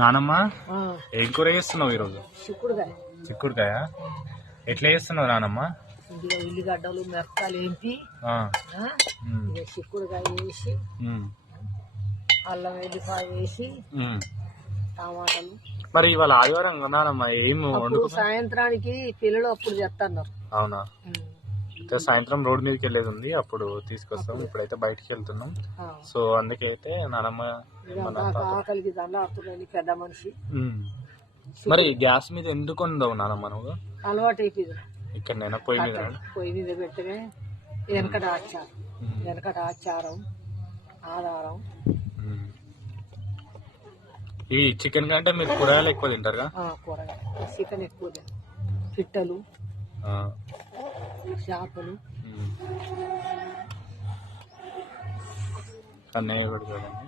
నానమ్మ ఏం కూర చేస్తున్నావు ఈరోజు? చిక్కుడుకాయ. ఎట్లా చేస్తున్నావు నానమ్మ? ఉల్లిగడ్డలు మిరపకాయలు ఏంటి చిక్కుడుకాయ వేసి అల్లం వెల్లిపాయ వేసి టమాటాలు. మరి ఇవాళ ఆదివారం నానమ్మ ఏం సాయంత్రానికి పిల్లలు అప్పుడు చేస్తున్నారు. అవునా? సాయంత్రం రోడ్ మీదకి వెళ్ళేది ఉంది, అప్పుడు తీసుకొస్తాం. ఇప్పుడైతే బయటికి వెళ్తున్నాం. సో అందుకైతే నానమ్మ ఆకలికి దండాడుతున్నాయి పెద్ద మనిషి. మరి గ్యాస్ మీద ఎందుకు ఉండవు నానమ్మ నువ్వు? అలవాటు అయిపోయింది. ఇక్కడ నేను పొయ్యి మీద పెట్టనే వెనకట ఆచారం ఆధారం. ఈ చికెన్ కంటే మీరు కూరగాయలు ఎక్కువ తింటారుగా? కూరగాయలు చికెన్ ఎక్కువ పిట్టలు చేపలు అన్నీ పెడతారండి.